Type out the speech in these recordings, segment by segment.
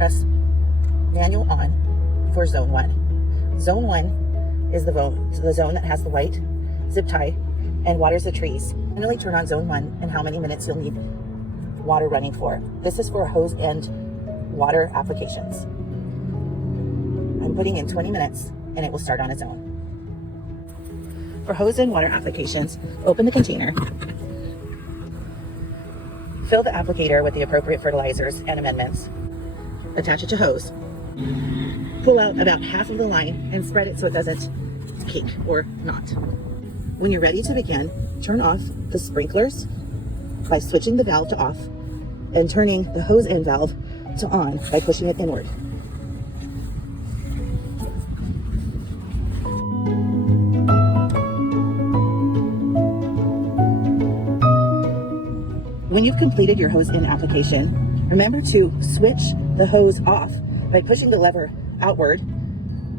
press manual on for zone 1. Zone 1 is the zone that has the white zip tie and waters the trees. Manually turn on zone 1 and how many minutes you'll need water running for. This is for hose and water applications. I'm putting in 20 minutes and it will start on its own. For hose and water applications, open the container, fill the applicator with the appropriate fertilizers and amendments, attach it to hose, pull out about half of the line and spread it so it doesn't cake or knot. When you're ready to begin, turn off the sprinklers by switching the valve to off and turning the hose end valve to on by pushing it inward. When you've completed your hose in application, remember to switch the hose off by pushing the lever outward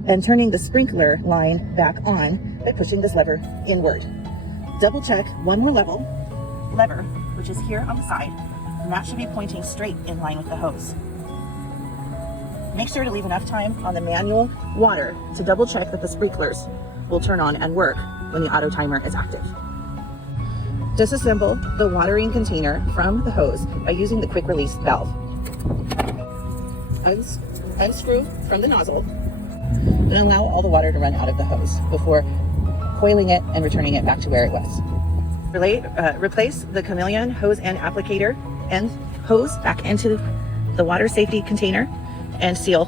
and turning the sprinkler line back on by pushing this lever inward. Double check one more lever, which is here on the side, and that should be pointing straight in line with the hose. Make sure to leave enough time on the manual water to double check that the sprinklers will turn on and work when the auto timer is active. Disassemble the watering container from the hose by using the quick release valve. Unscrew from the nozzle and allow all the water to run out of the hose before coiling it and returning it back to where it was. Replace the chameleon hose and applicator and hose back into the water safety container and seal